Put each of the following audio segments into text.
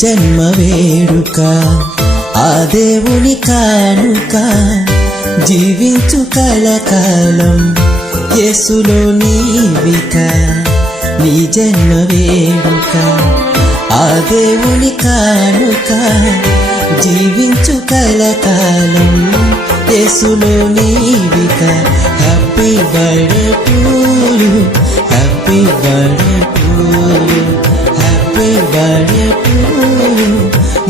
జన్మ వేడుక ఆ దేవుని కానుక జీవించు కలకాలం యేసులో నీవిక నీ జన్మ వేడుక ఆ దేవుని కానుక జీవించు కలకాలం యేసులో నీవిక happy birthday to you happy birthday to you happy birthday to you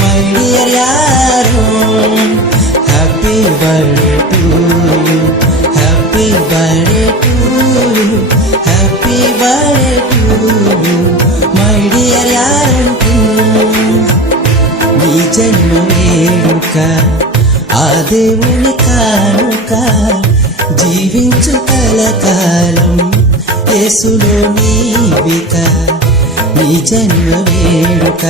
my dear Yaron happy birthday to you happy birthday to you happy birthday to you my dear Yaron నీ జన్మ వేడుక ఆ దేవుని కానుక జీవించు కలకాలం యేసులో నీవిక నీ జన్మ వేడుక